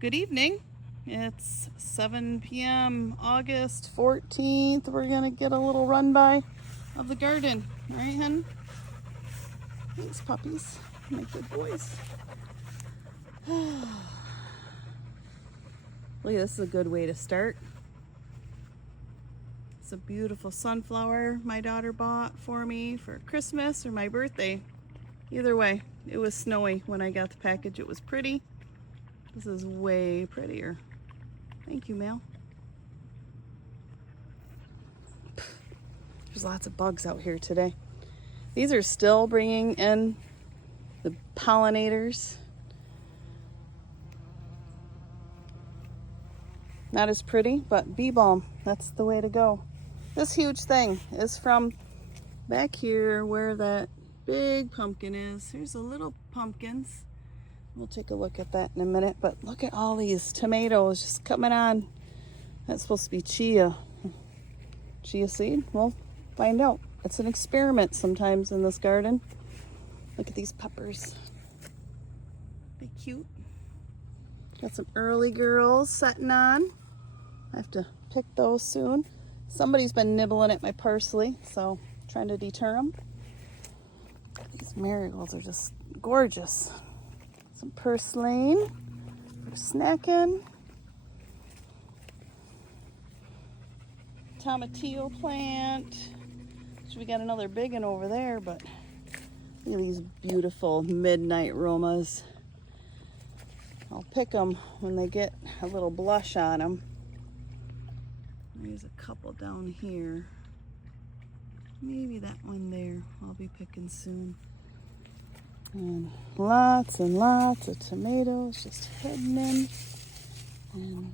Good evening. It's 7 p.m. August 14th. We're going to get a little run by of the garden. Right, hun? Thanks, puppies. My good boys. Look, this is a good way to start. It's a beautiful sunflower my daughter bought for me for Christmas or my birthday. Either way, it was snowy when I got the package. It was pretty. This is way prettier. Thank you, Mel. There's lots of bugs out here today. These are still bringing in the pollinators. Not as pretty, but bee balm, that's the way to go. This huge thing is from back here where that big pumpkin is. Here's the little pumpkins. We'll take a look at that in a minute, but look at all these tomatoes just coming on. That's supposed to be chia seed. We'll find out. It's an experiment sometimes in this garden. Look at these peppers. They're cute. Got some early girls setting on. I have to pick those soon. Somebody's been nibbling at my parsley, so trying to deter them. These marigolds are just gorgeous. Some purslane for snacking. Tomatillo plant. So we got another big one over there, but look at these beautiful midnight romas. I'll pick them when they get a little blush on them. There's a couple down here. Maybe that one there I'll be picking soon. And lots of tomatoes just hidden in. And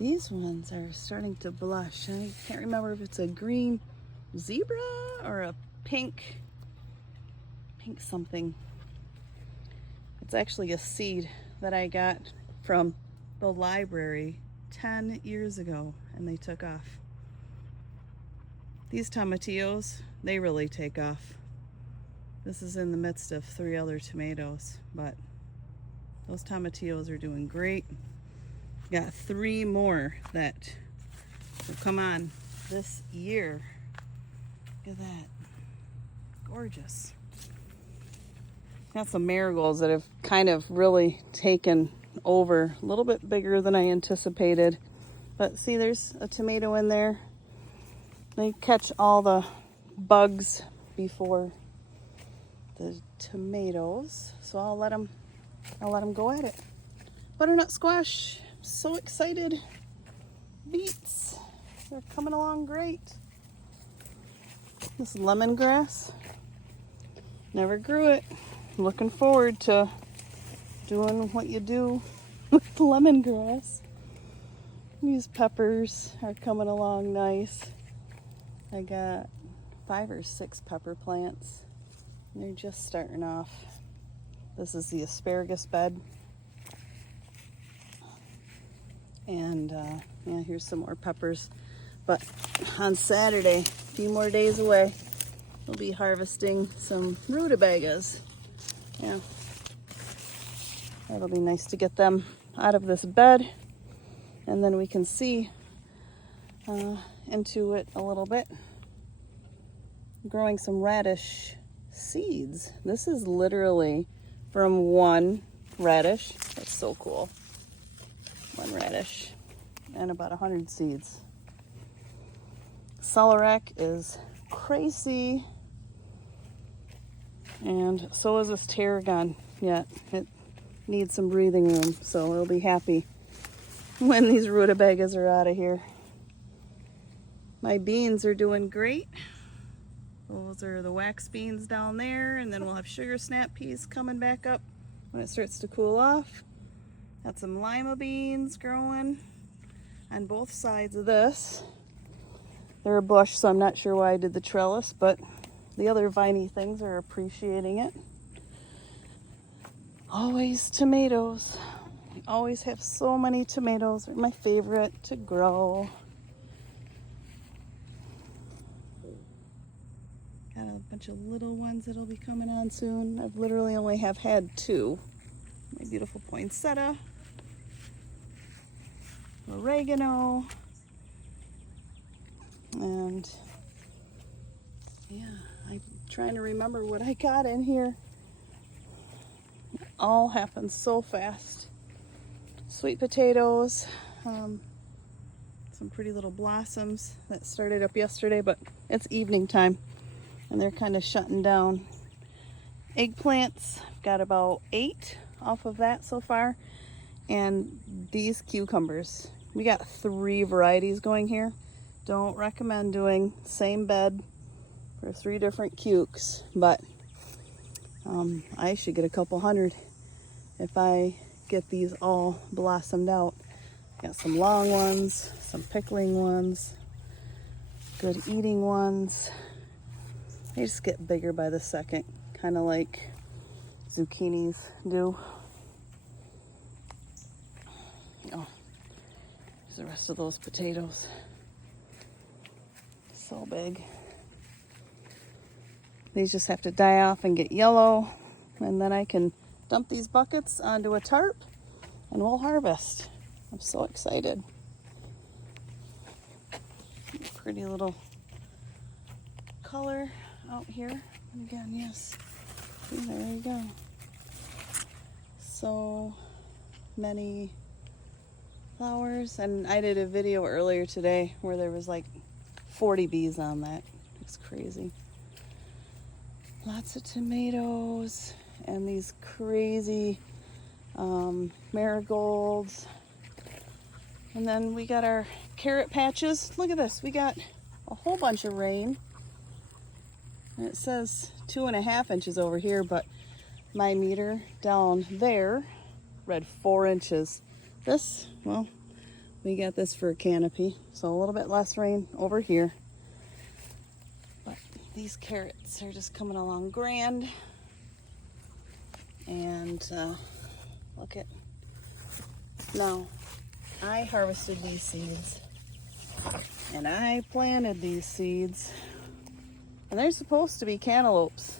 these ones are starting to blush. I can't remember if it's a green zebra or a pink something. It's actually a seed that I got from the library 10 years ago, and they took off. These tomatillos, they really take off. This is in the midst of 3 other tomatoes, but those tomatillos are doing great. Got 3 more that will come on this year. Look at that. Gorgeous. Got some marigolds that have kind of really taken over. A little bit bigger than I anticipated. But see, there's a tomato in there. They catch all the bugs before the tomatoes. So I'll let them go at it. Butternut squash. I'm so excited. Beets. They're coming along great. This lemongrass. Never grew it. Looking forward to doing what you do with lemongrass. These peppers are coming along nice. I got 5 or 6 pepper plants. And they're just starting off. This is the asparagus bed. And yeah, here's some more peppers. But on Saturday, a few more days away, we'll be harvesting some rutabagas. Yeah, that'll be nice to get them out of this bed, and then we can see into it a little bit. Growing some radish seeds. This is literally from 1 radish. That's so cool. 1 radish and about 100 seeds. Celeriac is crazy. And so is this tarragon. Yeah, it needs some breathing room, so it'll be happy when these rutabagas are out of here. My beans are doing great. Those are the wax beans down there, and then we'll have sugar snap peas coming back up when it starts to cool off. Got some lima beans growing on both sides of this. They're a bush, so I'm not sure why I did the trellis, but the other viney things are appreciating it. Always tomatoes. I always have so many tomatoes. They're my favorite to grow. Got a bunch of little ones that'll be coming on soon. I've literally only have had 2. My beautiful poinsettia. oregano, and yeah, I'm trying to remember what I got in here. All happens so fast. Sweet potatoes, some pretty little blossoms that started up yesterday, but it's evening time and they're kind of shutting down. Eggplants, I've got about 8 off of that so far. And these cucumbers, we got 3 varieties going here. Don't recommend doing same bed for 3 different cukes, but I should get a couple hundred if I get these all blossomed out. Got some long ones, some pickling ones, good eating ones. They just get bigger by the second, kind of like zucchinis do. Oh, there's the rest of those potatoes. So big. These just have to die off and get yellow, and then I can dump these buckets onto a tarp and we'll harvest. I'm so excited. Pretty little color out here. And again, yes. See, there you go. So many flowers. And I did a video earlier today where there was like 40 bees on that. It's crazy. Lots of tomatoes and these crazy marigolds. And then we got our carrot patches. Look at this. We got a whole bunch of rain. And it says 2.5 inches over here, but my meter down there read 4 inches. This, well, we got this for a canopy, so a little bit less rain over here. But these carrots are just coming along grand. And look at, now I harvested these seeds and I planted these seeds, and they're supposed to be cantaloupes.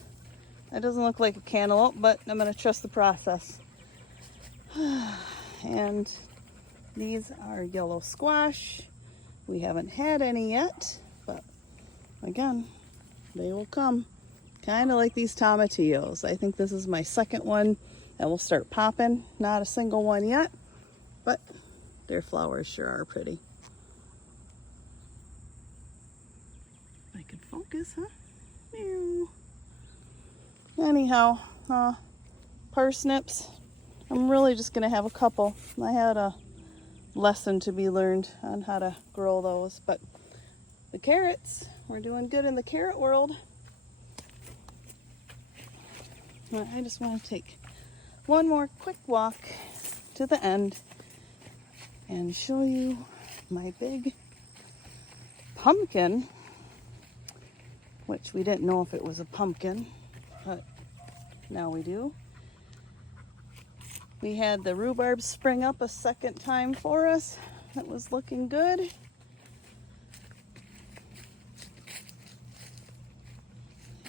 That doesn't look like a cantaloupe, but I'm going to trust the process. And these are yellow squash. We haven't had any yet, but again, they will come. Kind of like these tomatillos. I think this is my second one that will start popping. Not a single one yet, but their flowers sure are pretty. If I could focus, huh? Meow. Anyhow, parsnips. I'm really just gonna have a couple. I had a lesson to be learned on how to grow those, but the carrots, we're doing good in the carrot world. I just want to take one more quick walk to the end and show you my big pumpkin, which we didn't know if it was a pumpkin, but now we do. We had the rhubarb spring up a second time for us. That was looking good.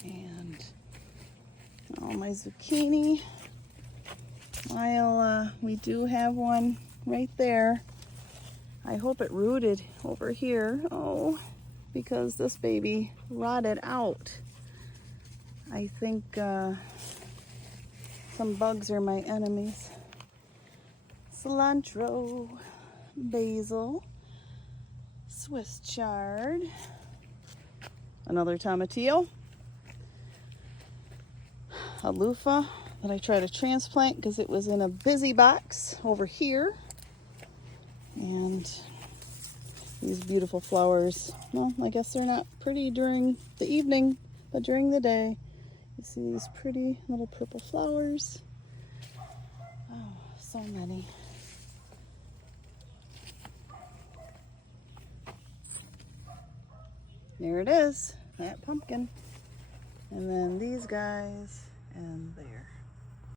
And all my zucchini. While we do have one right there. I hope it rooted over here. Oh, because this baby rotted out. I think some bugs are my enemies. Cilantro, basil, Swiss chard, another tomatillo, a loofah that I try to transplant because it was in a busy box over here. And these beautiful flowers. Well, I guess they're not pretty during the evening, but during the day, you see these pretty little purple flowers. Oh, so many. There it is, that pumpkin. And then these guys and there.